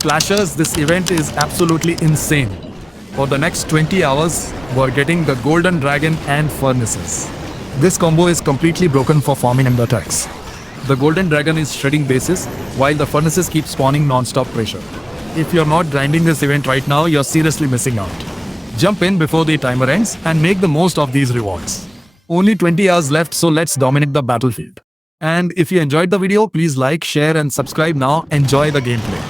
Clashers, this event is absolutely insane. For the next 20 hours, we're getting the Golden Dragon and Furnaces. This combo is completely broken for farming and attacks. The Golden Dragon is shredding bases, while the Furnaces keep spawning non-stop pressure. If you're not grinding this event right now, you're seriously missing out. Jump in before the timer ends and make the most of these rewards. Only 20 hours left, so let's dominate the battlefield. And if you enjoyed the video, please like, share and subscribe now. Enjoy the gameplay.